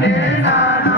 செய்தார்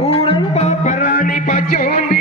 ஊரன் பாப்பராணி பச்சோந்தி.